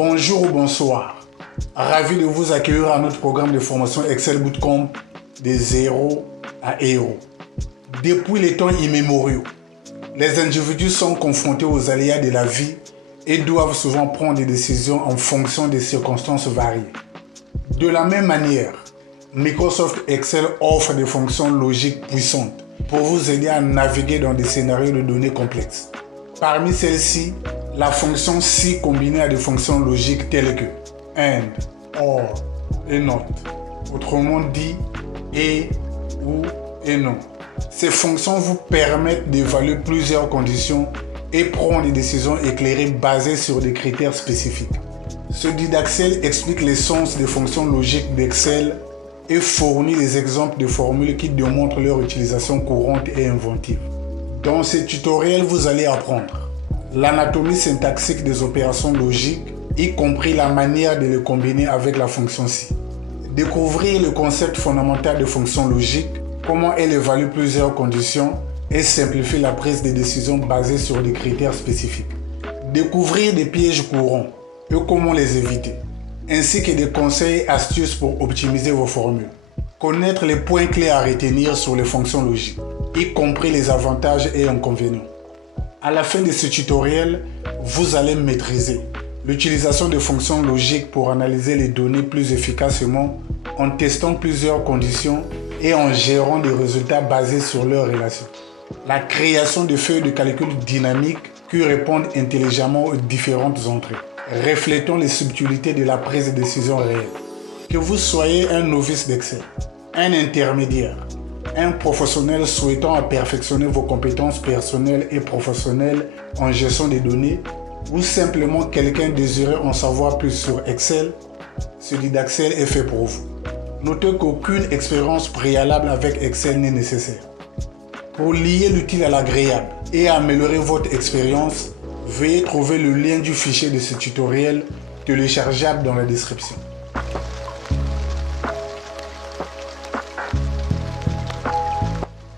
Bonjour ou bonsoir. Ravi de vous accueillir à notre programme de formation Excel Bootcamp de zéro à héros. Depuis les temps immémoriaux, les individus sont confrontés aux aléas de la vie et doivent souvent prendre des décisions en fonction des circonstances variées. De la même manière, Microsoft Excel offre des fonctions logiques puissantes pour vous aider à naviguer dans des scénarios de données complexes. Parmi celles-ci, la fonction si combinée à des fonctions logiques telles que AND, OR et NOT, autrement dit et, ou et non. Ces fonctions vous permettent d'évaluer plusieurs conditions et prendre des décisions éclairées basées sur des critères spécifiques. Ce didacticiel explique l'essence des fonctions logiques d'Excel et fournit des exemples de formules qui démontrent leur utilisation courante et inventive. Dans ce tutoriel, vous allez apprendre l'anatomie syntaxique des opérations logiques, y compris la manière de les combiner avec la fonction si. Découvrir le concept fondamental de fonctions logiques, comment elle évalue plusieurs conditions et simplifie la prise de décision basée sur des critères spécifiques. Découvrir des pièges courants et comment les éviter, ainsi que des conseils et astuces pour optimiser vos formules. Connaître les points clés à retenir sur les fonctions logiques, y compris les avantages et inconvénients. À la fin de ce tutoriel, vous allez maîtriser l'utilisation de fonctions logiques pour analyser les données plus efficacement en testant plusieurs conditions et en gérant des résultats basés sur leurs relations. La création de feuilles de calcul dynamiques qui répondent intelligemment aux différentes entrées, reflétant les subtilités de la prise de décision réelle. Que vous soyez un novice d'Excel, un intermédiaire, un professionnel souhaitant perfectionner vos compétences personnelles et professionnelles en gestion des données, ou simplement quelqu'un désireux en savoir plus sur Excel, ce didacticiel est fait pour vous. Notez qu'aucune expérience préalable avec Excel n'est nécessaire. Pour lier l'utile à l'agréable et améliorer votre expérience, veuillez trouver le lien du fichier de ce tutoriel téléchargeable dans la description.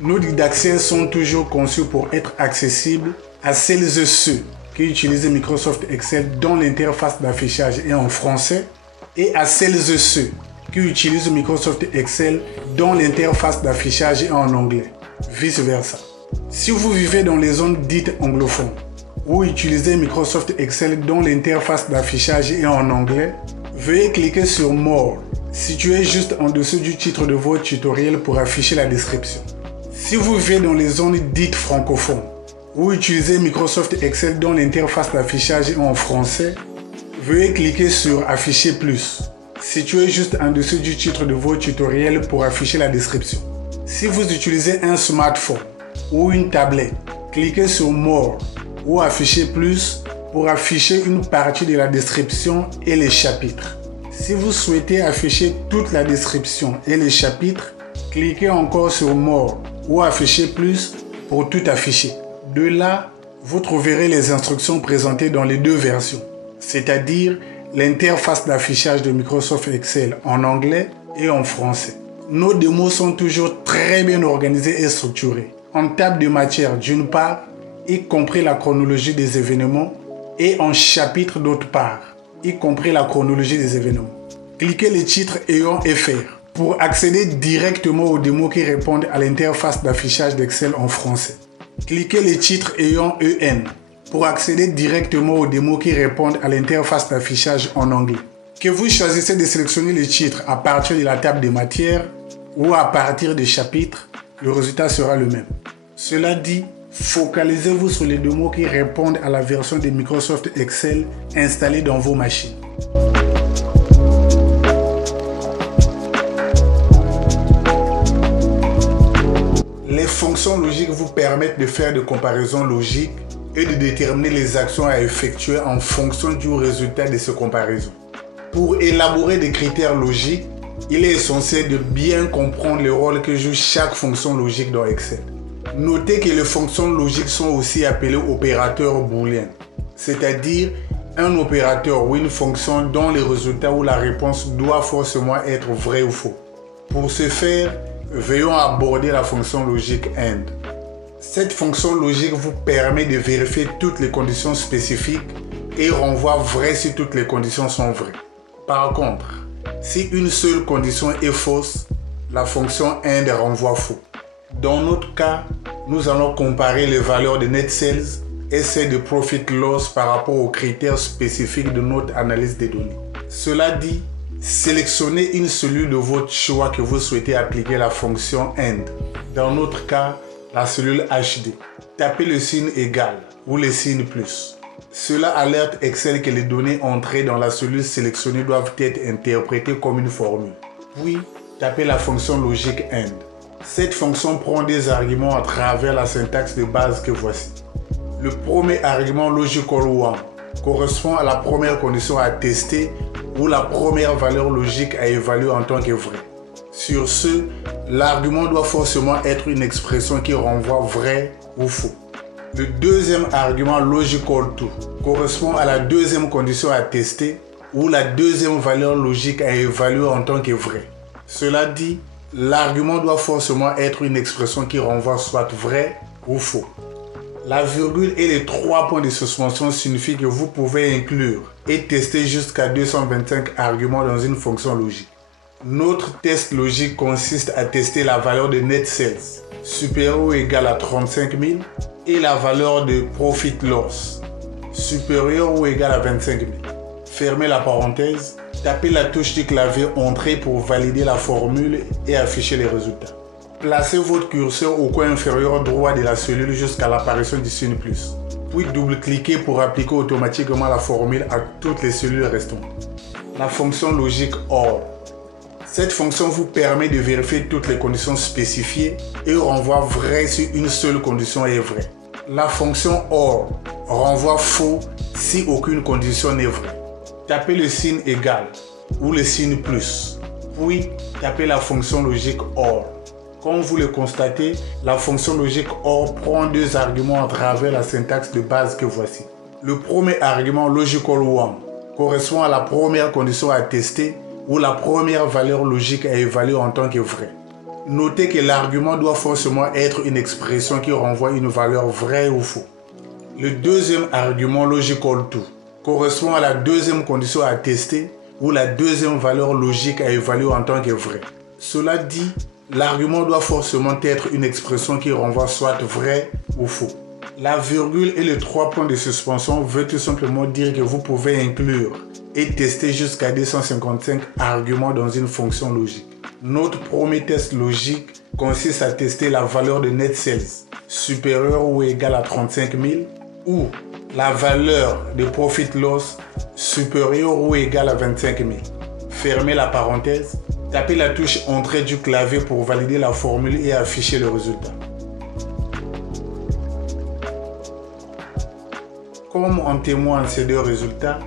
Nos didacticiels sont toujours conçus pour être accessibles à celles et ceux qui utilisent Microsoft Excel dans l'interface d'affichage et en français et à celles et ceux qui utilisent Microsoft Excel dans l'interface d'affichage et en anglais, vice versa. Si vous vivez dans les zones dites anglophones ou utilisez Microsoft Excel dans l'interface d'affichage et en anglais, veuillez cliquer sur More, situé juste en dessous du titre de votre tutoriel pour afficher la description. Si vous vivez dans les zones dites francophones ou utilisez Microsoft Excel dans l'interface d'affichage en français, veuillez cliquer sur Afficher plus, situé juste en dessous du titre de votre tutoriel pour afficher la description. Si vous utilisez un smartphone ou une tablette, cliquez sur More ou Afficher plus pour afficher une partie de la description et les chapitres. Si vous souhaitez afficher toute la description et les chapitres, cliquez encore sur More ou Afficher plus pour tout afficher. De là, vous trouverez les instructions présentées dans les deux versions, c'est-à-dire l'interface d'affichage de Microsoft Excel en anglais et en français. Nos démos sont toujours très bien organisées et structurées, en table de matière d'une part, y compris la chronologie des événements, et en chapitre d'autre part, y compris la chronologie des événements. Cliquez les titres ayant FR pour accéder directement aux démos qui répondent à l'interface d'affichage d'Excel en français. Cliquez les titres ayant EN pour accéder directement aux démos qui répondent à l'interface d'affichage en anglais. Que vous choisissez de sélectionner les titres à partir de la table des matières ou à partir des chapitres, le résultat sera le même. Cela dit, focalisez-vous sur les démos qui répondent à la version de Microsoft Excel installée dans vos machines. Les fonctions logiques vous permettent de faire des comparaisons logiques et de déterminer les actions à effectuer en fonction du résultat de ces comparaisons. Pour élaborer des critères logiques, il est essentiel de bien comprendre le rôle que joue chaque fonction logique dans Excel. Notez que les fonctions logiques sont aussi appelées opérateurs booléens, c'est-à-dire un opérateur ou une fonction dont les résultats ou la réponse doit forcément être vrai ou faux. Pour ce faire, veillons à aborder la fonction logique AND. Cette fonction logique vous permet de vérifier toutes les conditions spécifiques et renvoie vrai si toutes les conditions sont vraies. Par contre, si une seule condition est fausse, la fonction AND renvoie faux. Dans notre cas, nous allons comparer les valeurs de net sales et celles de profit loss par rapport aux critères spécifiques de notre analyse des données. Cela dit, sélectionnez une cellule de votre choix que vous souhaitez appliquer la fonction AND. Dans notre cas, la cellule HD. Tapez le signe égal ou le signe plus. Cela alerte Excel que les données entrées dans la cellule sélectionnée doivent être interprétées comme une formule. Puis, tapez la fonction logique AND. Cette fonction prend des arguments à travers la syntaxe de base que voici. Le premier argument logical one correspond à la première condition à tester ou la première valeur logique à évaluer en tant que vraie. Sur ce, l'argument doit forcément être une expression qui renvoie vrai ou faux. Le deuxième argument logical two correspond à la deuxième condition à tester ou la deuxième valeur logique à évaluer en tant que vraie. Cela dit, l'argument doit forcément être une expression qui renvoie soit vrai ou faux. La virgule et les 3 points de suspension signifient que vous pouvez inclure et tester jusqu'à 225 arguments dans une fonction logique. Notre test logique consiste à tester la valeur de net sales supérieure ou égale à 35 000 et la valeur de profit loss supérieure ou égale à 25 000. Fermez la parenthèse, tapez la touche du clavier Entrée pour valider la formule et afficher les résultats. Placez votre curseur au coin inférieur droit de la cellule jusqu'à l'apparition du signe plus. Puis double-cliquez pour appliquer automatiquement la formule à toutes les cellules restantes. La fonction logique OR. Cette fonction vous permet de vérifier toutes les conditions spécifiées et renvoie vrai si une seule condition est vraie. La fonction OR renvoie faux si aucune condition n'est vraie. Tapez le signe égal ou le signe plus, puis tapez la fonction logique OR. Comme vous le constatez, la fonction logique OR prend deux arguments à travers la syntaxe de base que voici. Le premier argument logical one correspond à la première condition à tester ou la première valeur logique à évaluer en tant que vraie. Notez que l'argument doit forcément être une expression qui renvoie une valeur vraie ou faux. Le deuxième argument logical two correspond à la deuxième condition à tester ou la deuxième valeur logique à évaluer en tant que vraie. Cela dit, l'argument doit forcément être une expression qui renvoie soit vrai ou faux. La virgule et les 3 points de suspension veut tout simplement dire que vous pouvez inclure et tester jusqu'à 255 arguments dans une fonction logique. Notre premier test logique consiste à tester la valeur de net sales supérieure ou égale à 35 000 ou la valeur de profit loss supérieure ou égale à 25 000. Fermez la parenthèse, tapez la touche Entrée du clavier pour valider la formule et afficher le résultat. Comme en témoignent ces deux résultats,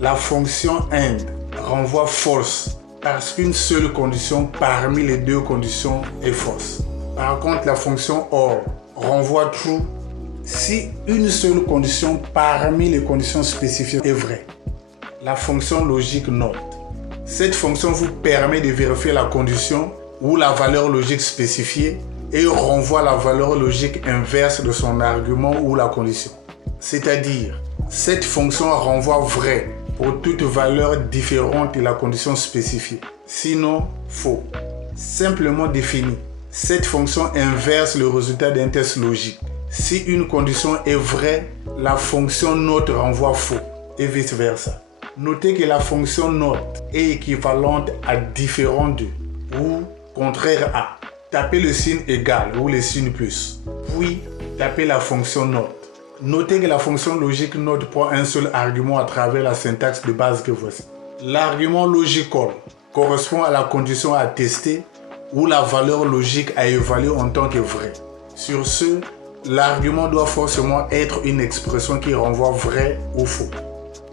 la fonction AND renvoie false parce qu'une seule condition parmi les deux conditions est fausse. Par contre, la fonction OR renvoie true si une seule condition parmi les conditions spécifiées est vraie. La fonction logique NOT. Cette fonction vous permet de vérifier la condition ou la valeur logique spécifiée et renvoie la valeur logique inverse de son argument ou la condition. C'est-à-dire, cette fonction renvoie vrai pour toute valeur différente de la condition spécifiée. Sinon, faux. Simplement défini, cette fonction inverse le résultat d'un test logique. Si une condition est vraie, la fonction NOT renvoie faux et vice-versa. Notez que la fonction NOT est équivalente à différent de ou contraire à. Tapez le signe égal ou le signe plus, puis tapez la fonction NOT. Notez que la fonction logique NOT prend un seul argument à travers la syntaxe de base que voici. L'argument logical correspond à la condition à tester ou la valeur logique à évaluer en tant que vraie. Sur ce, l'argument doit forcément être une expression qui renvoie vrai ou faux.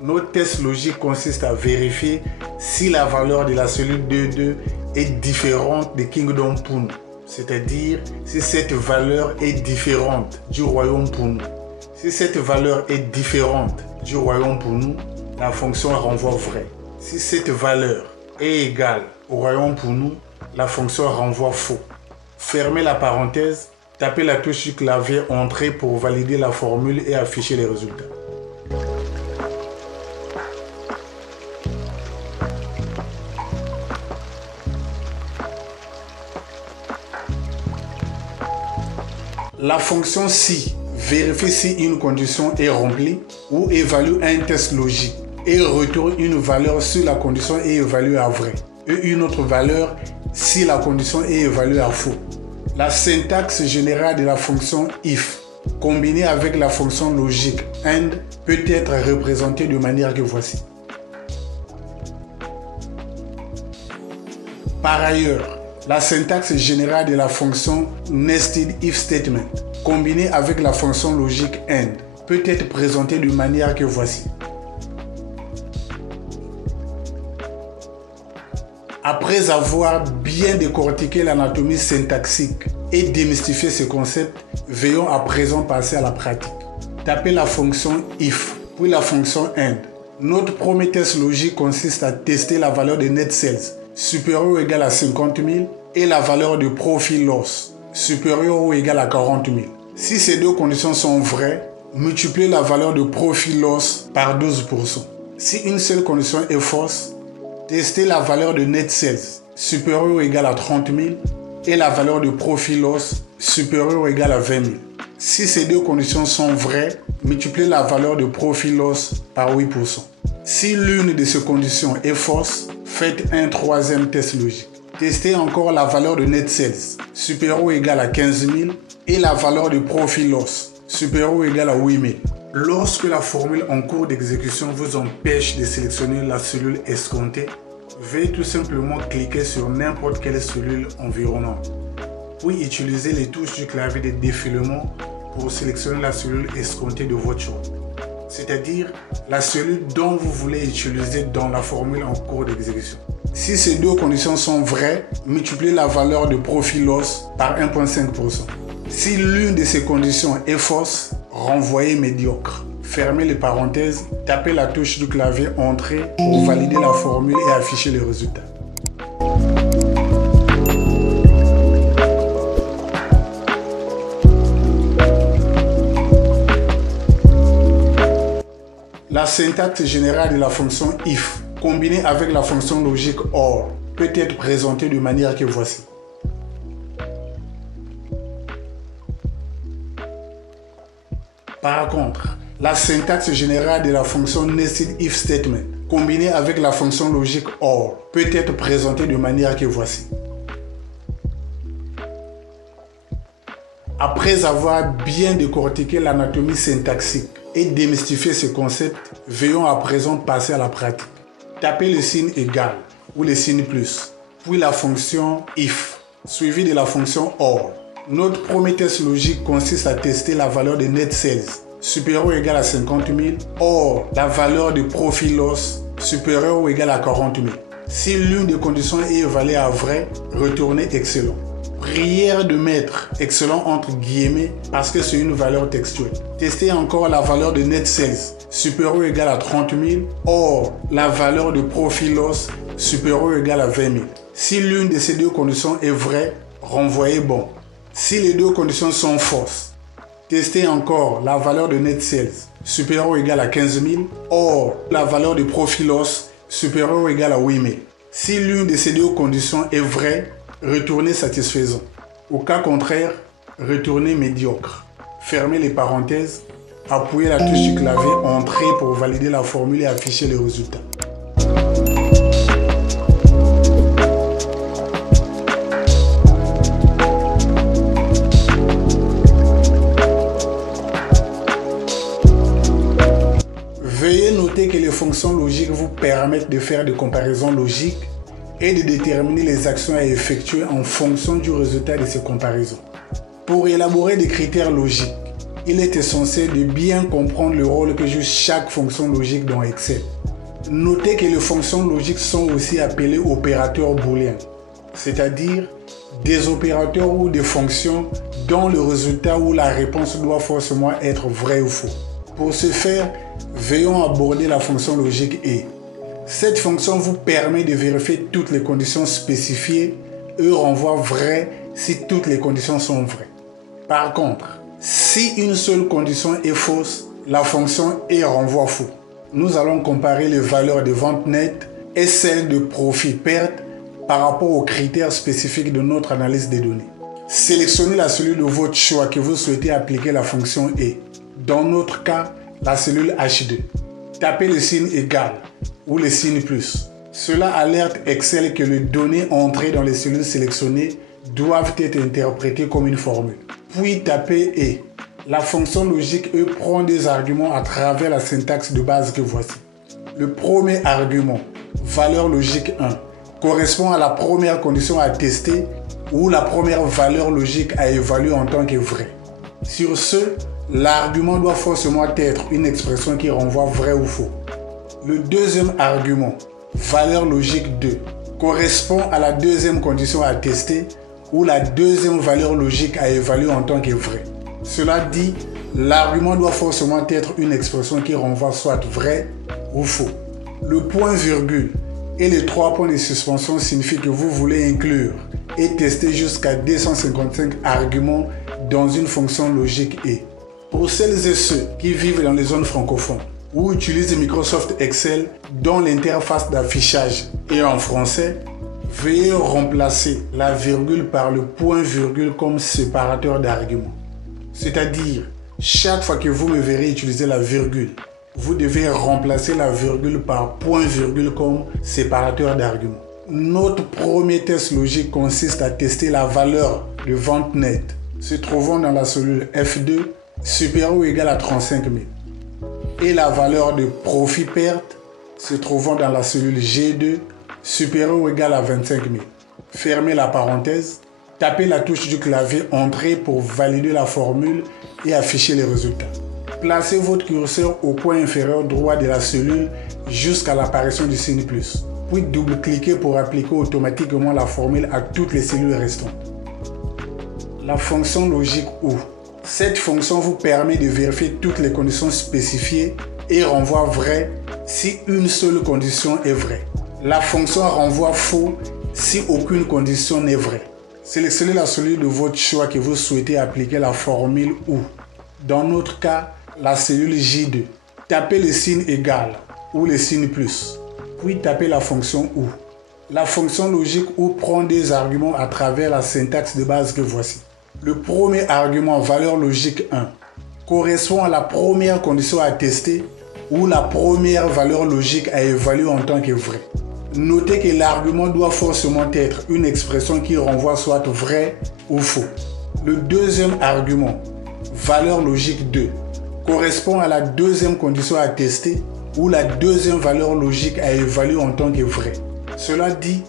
Notre test logique consiste à vérifier si la valeur de la cellule 2.2 est différente de Kingdom Punu, c'est-à-dire si cette valeur est différente du royaume Punu. Si cette valeur est différente du royaume Punu, la fonction renvoie vrai. Si cette valeur est égale au royaume Punu, la fonction renvoie faux. Fermez la parenthèse, tapez la touche du clavier Entrée pour valider la formule et afficher les résultats. La fonction si vérifie si une condition est remplie ou évalue un test logique et retourne une valeur si la condition est évaluée à vrai et une autre valeur si la condition est évaluée à faux. La syntaxe générale de la fonction if combinée avec la fonction logique AND peut être représentée de manière que voici. Par ailleurs, la syntaxe générale de la fonction nested if statement combinée avec la fonction logique AND peut être présentée de manière que voici. Après avoir bien décortiqué l'anatomie syntaxique et démystifié ce concept, veillons à présent passer à la pratique. Tapez la fonction if, puis la fonction AND. Notre premier test logique consiste à tester la valeur de net sales supérieure ou égale à 50 000 et la valeur de profit loss supérieure ou égale à 40 000. Si ces deux conditions sont vraies, multipliez la valeur de profit loss par 12%. Si une seule condition est fausse, testez la valeur de net sales supérieure ou égale à 30 000 et la valeur de profit loss supérieure ou égale à 20 000. Si ces deux conditions sont vraies, multipliez la valeur de profit loss par 8%. Si l'une de ces conditions est fausse, faites un troisième test logique. Testez encore la valeur de net sales supérieure ou égale à 15 000 et la valeur de profit loss supérieure ou égale à 8 000. Lorsque la formule en cours d'exécution vous empêche de sélectionner la cellule escomptée, veuillez tout simplement cliquer sur n'importe quelle cellule environnante, puis utiliser les touches du clavier de défilement pour sélectionner la cellule escomptée de votre choix, c'est-à-dire la cellule dont vous voulez utiliser dans la formule en cours d'exécution. Si ces deux conditions sont vraies, multipliez la valeur de profit loss par 1,5%. Si l'une de ces conditions est fausse, renvoyez médiocre. Fermez les parenthèses, tapez la touche du clavier Entrée pour valider la formule et afficher les résultats. La syntaxe générale de la fonction if, combinée avec la fonction logique OR, peut être présentée de manière que voici. Par contre, la syntaxe générale de la fonction nested if statement, combinée avec la fonction logique OR, peut être présentée de manière que voici. Après avoir bien décortiqué l'anatomie syntaxique et démystifié ce concept, veillons à présent passer à la pratique. Tapez le signe égal ou le signe plus, puis la fonction if, suivie de la fonction OR. Notre premier test logique consiste à tester la valeur de net sales supérieure ou égale à 50 000, or la valeur de profit loss supérieure ou égale à 40 000. Si l'une des conditions est évaluée à vrai, retournez excellent. Prière de mettre excellent entre guillemets parce que c'est une valeur textuelle. Testez encore la valeur de net sales supérieure ou égale à 30 000, or la valeur de profit loss supérieure ou égale à 20 000. Si l'une de ces deux conditions est vraie, renvoyez bon. Si les deux conditions sont fausses, testez encore la valeur de net sales supérieure ou égale à 15 000, or la valeur de profit loss supérieure ou égale à 8 000. Si l'une de ces deux conditions est vraie, retournez satisfaisant. Au cas contraire, retournez médiocre. Fermez les parenthèses, appuyez la touche du clavier Entrée pour valider la formule et afficher les résultats. Veuillez noter que les fonctions logiques vous permettent de faire des comparaisons logiques et de déterminer les actions à effectuer en fonction du résultat de ces comparaisons. Pour élaborer des critères logiques, il est essentiel de bien comprendre le rôle que joue chaque fonction logique dans Excel. Notez que les fonctions logiques sont aussi appelées opérateurs booléens, c'est-à-dire des opérateurs ou des fonctions dont le résultat ou la réponse doit forcément être vrai ou faux. Pour ce faire, veillons aborder la fonction logique et. Cette fonction vous permet de vérifier toutes les conditions spécifiées et renvoie vrai si toutes les conditions sont vraies. Par contre, si une seule condition est fausse, la fonction et renvoie faux. Nous allons comparer les valeurs de vente nette et celles de profit-perte par rapport aux critères spécifiques de notre analyse des données. Sélectionnez la cellule de votre choix que vous souhaitez appliquer la fonction et. Dans notre cas, la cellule H2. Tapez le signe égal ou le signe plus. Cela alerte Excel que les données entrées dans les cellules sélectionnées doivent être interprétées comme une formule. Puis tapez et. La fonction logique E prend des arguments à travers la syntaxe de base que voici. Le premier argument, valeur logique 1, correspond à la première condition à tester ou la première valeur logique à évaluer en tant que vraie. Sur ce, l'argument doit forcément être une expression qui renvoie vrai ou faux. Le deuxième argument, valeur logique 2, correspond à la deuxième condition à tester ou la deuxième valeur logique à évaluer en tant que vraie. Cela dit, l'argument doit forcément être une expression qui renvoie soit vrai ou faux. Le point virgule et les 3 points de suspension signifient que vous voulez inclure et tester jusqu'à 255 arguments dans une fonction logique et. Pour celles et ceux qui vivent dans les zones francophones ou utilisent Microsoft Excel dont l'interface d'affichage est en français, veuillez remplacer la virgule par le point virgule comme séparateur d'arguments. C'est-à-dire, chaque fois que vous me verrez utiliser la virgule, vous devez remplacer la virgule par point virgule comme séparateur d'arguments. Notre premier test logique consiste à tester la valeur de vente nette se trouvant dans la cellule F2 supérieure ou égale à 35 000 et la valeur de profit-perte se trouvant dans la cellule G2 supérieure ou égale à 25 000. Fermez la parenthèse, tapez la touche du clavier Entrée pour valider la formule et afficher les résultats. Placez votre curseur au coin inférieur droit de la cellule jusqu'à l'apparition du signe plus, puis double-cliquez pour appliquer automatiquement la formule à toutes les cellules restantes. La fonction logique OU. Cette fonction vous permet de vérifier toutes les conditions spécifiées et renvoie vrai si une seule condition est vraie. La fonction renvoie faux si aucune condition n'est vraie. Sélectionnez la cellule de votre choix que vous souhaitez appliquer la formule OU. Dans notre cas, la cellule J2. Tapez le signe égal ou le signe plus, puis tapez la fonction OU. La fonction logique OU prend des arguments à travers la syntaxe de base que voici. Le premier argument, valeur logique 1, correspond à la première condition à tester ou la première valeur logique à évaluer en tant que vraie. Notez que l'argument doit forcément être une expression qui renvoie soit vrai ou faux. Le deuxième argument, valeur logique 2, correspond à la deuxième condition à tester ou la deuxième valeur logique à évaluer en tant que vraie. Cela dit,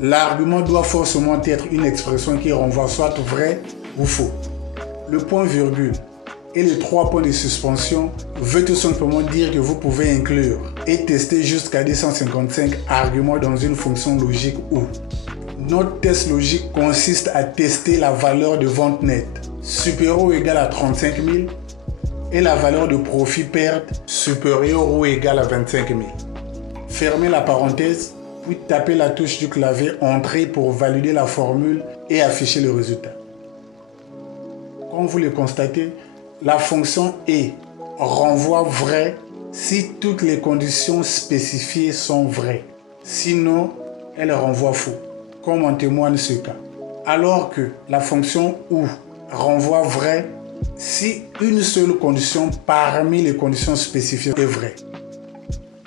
l'argument doit forcément être une expression qui renvoie soit vrai ou faux. Le point virgule et les 3 points de suspension veut tout simplement dire que vous pouvez inclure et tester jusqu'à 255 arguments dans une fonction logique OU. Notre test logique consiste à tester la valeur de vente nette supérieure ou égale à 35 000 et la valeur de profit-perte supérieure ou égale à 25 000. Fermez la parenthèse, puis tapez la touche du clavier Entrée pour valider la formule et afficher le résultat. Comme vous le constatez, la fonction et renvoie vrai si toutes les conditions spécifiées sont vraies. Sinon, elle renvoie faux, comme en témoigne ce cas. Alors que la fonction OU renvoie vrai si une seule condition parmi les conditions spécifiées est vraie.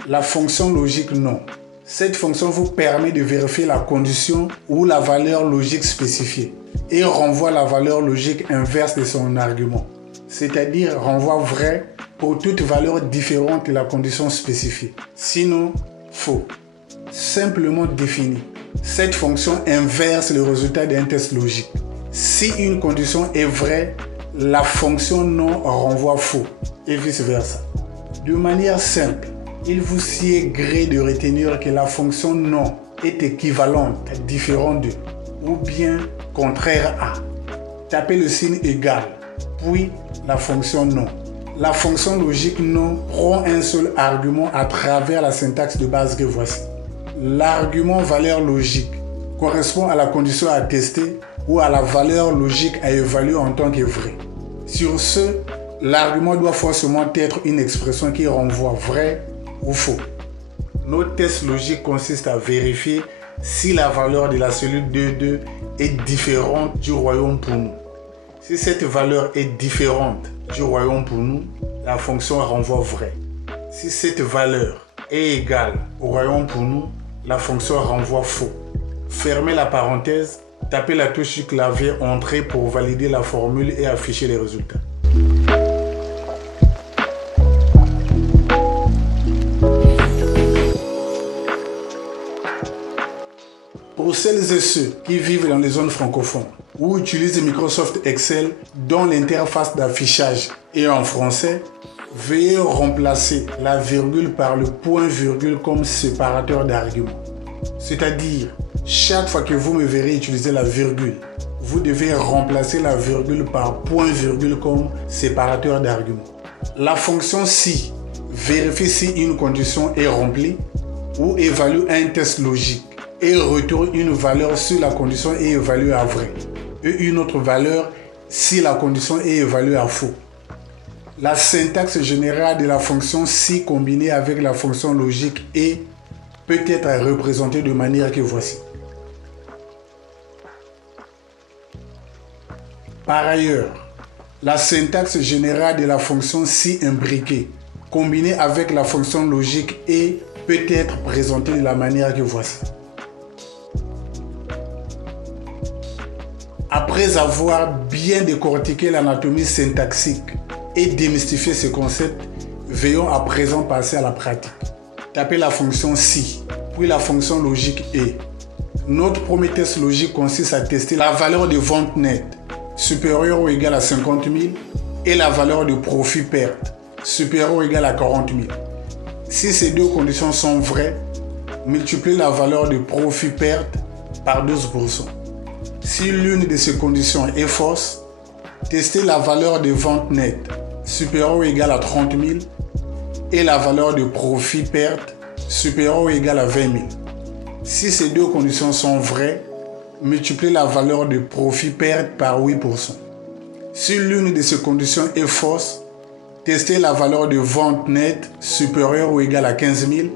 La fonction logique non. Cette fonction vous permet de vérifier la condition ou la valeur logique spécifiée et renvoie la valeur logique inverse de son argument, c'est-à-dire renvoie vrai pour toute valeur différente de la condition spécifiée, sinon faux. Simplement défini, cette fonction inverse le résultat d'un test logique. Si une condition est vraie, la fonction non renvoie faux et vice-versa. De manière simple, il vous sied gré de retenir que la fonction non est équivalente à différent de ou bien contraire à. Tapez le signe égal, puis la fonction non. La fonction logique non prend un seul argument à travers la syntaxe de base que voici. L'argument valeur logique correspond à la condition à tester ou à la valeur logique à évaluer en tant que vraie. Sur ce, l'argument doit forcément être une expression qui renvoie vrai ou faux. Notre test logique consiste à vérifier si la valeur de la cellule 2,2 est différente du royaume pour nous. Si cette valeur est différente du royaume pour nous, la fonction renvoie vrai. Si cette valeur est égale au royaume pour nous, la fonction renvoie faux. Fermez la parenthèse, tapez la touche du clavier Entrée pour valider la formule et afficher les résultats. Pour celles et ceux qui vivent dans les zones francophones ou utilisent Microsoft Excel dont l'interface d'affichage est en français, veuillez remplacer la virgule par le point-virgule comme séparateur d'argument. C'est-à-dire, chaque fois que vous me verrez utiliser la virgule, vous devez remplacer la virgule par point-virgule comme séparateur d'argument. La fonction si vérifie si une condition est remplie ou évalue un test logique et retourne une valeur si la condition est évaluée à vrai et une autre valeur si la condition est évaluée à faux. La syntaxe générale de la fonction si combinée avec la fonction logique et peut être représentée de manière que voici. Par ailleurs, la syntaxe générale de la fonction si imbriquée combinée avec la fonction logique et peut être présentée de la manière que voici. Après avoir bien décortiqué l'anatomie syntaxique et démystifié ce concept, veillons à présent passer à la pratique. Tapez la fonction si, puis la fonction logique et. Notre premier test logique consiste à tester la valeur de vente nette supérieure ou égale à 50 000 et la valeur de profit-perte supérieure ou égale à 40 000. Si ces deux conditions sont vraies, multipliez la valeur de profit-perte par 12%. Si l'une de ces conditions est fausse, testez la valeur de vente nette supérieure ou égale à 30 000 et la valeur de profit-perte supérieure ou égale à 20 000. Si ces deux conditions sont vraies, multipliez la valeur de profit-perte par 8%. Si l'une de ces conditions est fausse, testez la valeur de vente nette supérieure ou égale à 15 000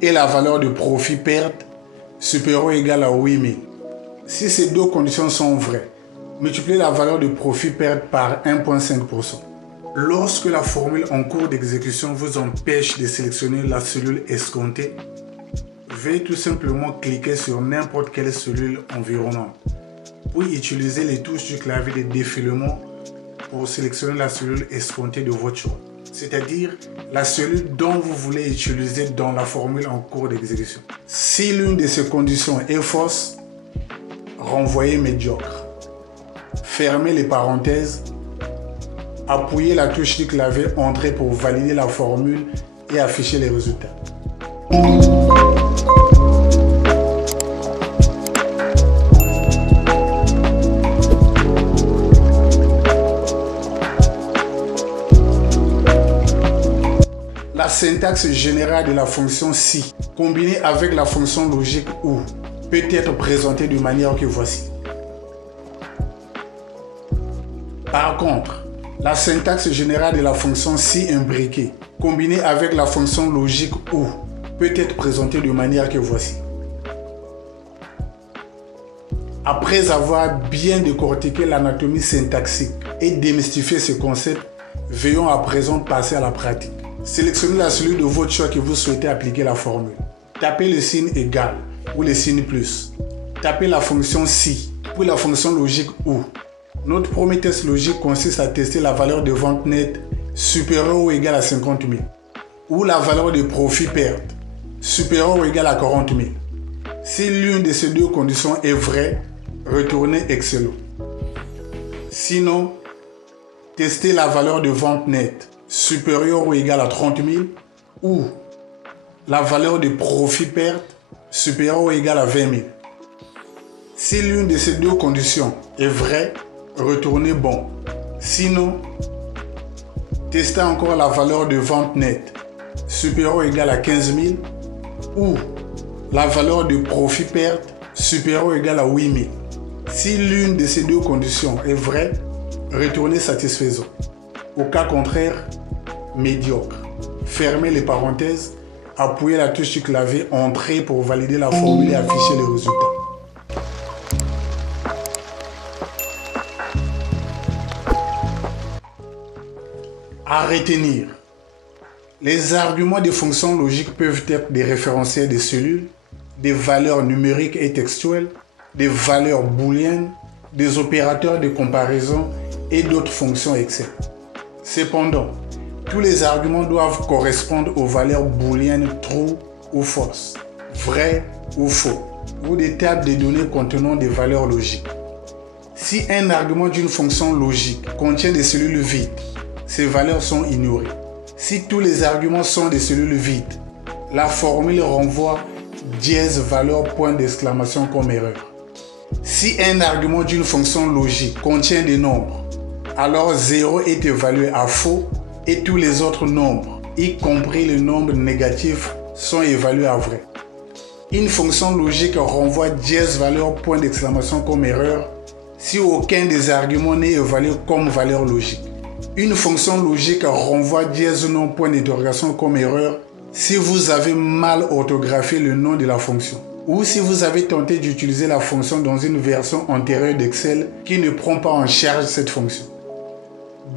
et la valeur de profit-perte supérieure ou égale à 8 000. Si ces deux conditions sont vraies, multipliez la valeur de profit-perte par 1,5%. Lorsque la formule en cours d'exécution vous empêche de sélectionner la cellule escomptée, veuillez tout simplement cliquer sur n'importe quelle cellule environnante, puis utiliser les touches du clavier de défilement pour sélectionner la cellule escomptée de votre choix, c'est-à-dire la cellule dont vous voulez utiliser dans la formule en cours d'exécution. Si l'une de ces conditions est fausse, renvoyez médiocre. Fermez les parenthèses, appuyez la touche du clavier Entrée pour valider la formule et afficher les résultats. La syntaxe générale de la fonction si, combinée avec la fonction logique ou, peut être présentée de manière que voici. Par contre, la syntaxe générale de la fonction si imbriquée, combinée avec la fonction logique ou, peut être présentée de manière que voici. Après avoir bien décortiqué l'anatomie syntaxique et démystifié ce concept, veillons à présent passer à la pratique. Sélectionnez la cellule de votre choix que vous souhaitez appliquer la formule. Tapez le signe égal ou le signe plus. Tapez la fonction si, puis la fonction logique ou. Notre premier test logique consiste à tester la valeur de vente nette supérieure ou égale à 50 000 ou la valeur de profit-perte supérieure ou égale à 40 000. Si l'une de ces deux conditions est vraie, retournez Excel. Sinon, testez la valeur de vente nette supérieure ou égale à 30 000 ou la valeur de profit-perte supérieure ou égale à 20 000. Si l'une de ces deux conditions est vraie, retournez bon. Sinon, testez encore la valeur de vente nette supérieure ou égale à 15 000 ou la valeur de profit-perte supérieure ou égale à 8 000. Si l'une de ces deux conditions est vraie, retournez satisfaisant. Au cas contraire, médiocre. Fermez les parenthèses, appuyez la touche du clavier Entrée pour valider la formule et afficher les résultats. À retenir, les arguments des fonctions logiques peuvent être des référentiels de cellules, des valeurs numériques et textuelles, des valeurs booléennes, des opérateurs de comparaison et d'autres fonctions Excel. Cependant, tous les arguments doivent correspondre aux valeurs booléennes true ou false, vrai ou faux, ou des tables de données contenant des valeurs logiques. Si un argument d'une fonction logique contient des cellules vides, ces valeurs sont ignorées. Si tous les arguments sont des cellules vides, la formule renvoie dièse valeur point d'exclamation comme erreur. Si un argument d'une fonction logique contient des nombres, alors 0 est évalué à faux et tous les autres nombres, y compris les nombres négatifs, sont évalués à vrai. Une fonction logique renvoie dièse valeur point d'exclamation comme erreur si aucun des arguments n'est évalué comme valeur logique. Une fonction logique renvoie dièse non point d'interrogation comme erreur si vous avez mal orthographié le nom de la fonction ou si vous avez tenté d'utiliser la fonction dans une version antérieure d'Excel qui ne prend pas en charge cette fonction.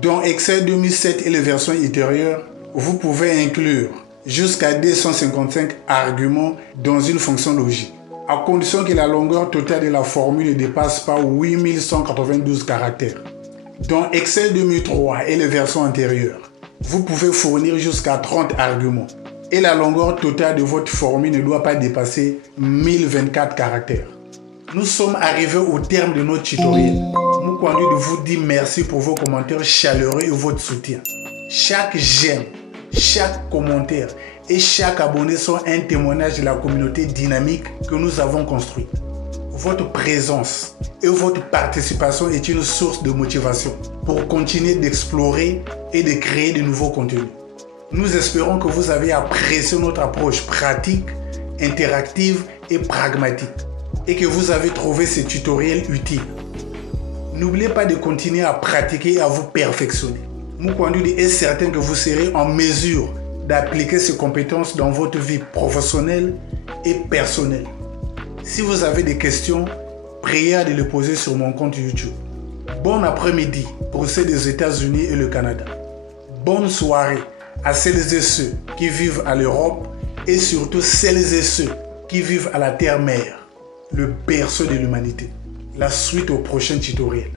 Dans Excel 2007 et les versions ultérieures, vous pouvez inclure jusqu'à 255 arguments dans une fonction logique, à condition que la longueur totale de la formule ne dépasse pas 8192 caractères. Dans Excel 2003 et les versions antérieures, vous pouvez fournir jusqu'à 30 arguments et la longueur totale de votre formule ne doit pas dépasser 1024 caractères. Nous sommes arrivés au terme de notre tutoriel. Moukwandi vous dit merci pour vos commentaires chaleureux et votre soutien. Chaque j'aime, chaque commentaire et chaque abonné sont un témoignage de la communauté dynamique que nous avons construite. Votre présence et votre participation est une source de motivation pour continuer d'explorer et de créer de nouveaux contenus. Nous espérons que vous avez apprécié notre approche pratique, interactive et pragmatique et que vous avez trouvé ces tutoriels utiles. N'oubliez pas de continuer à pratiquer et à vous perfectionner. Moukwandi est certain que vous serez en mesure d'appliquer ces compétences dans votre vie professionnelle et personnelle. Si vous avez des questions, priez de les poser sur mon compte YouTube. Bon après-midi pour ceux des États-Unis et le Canada. Bonne soirée à celles et ceux qui vivent à l'Europe et surtout celles et ceux qui vivent à la Terre-Mère, le berceau de l'humanité. La suite au prochain tutoriel.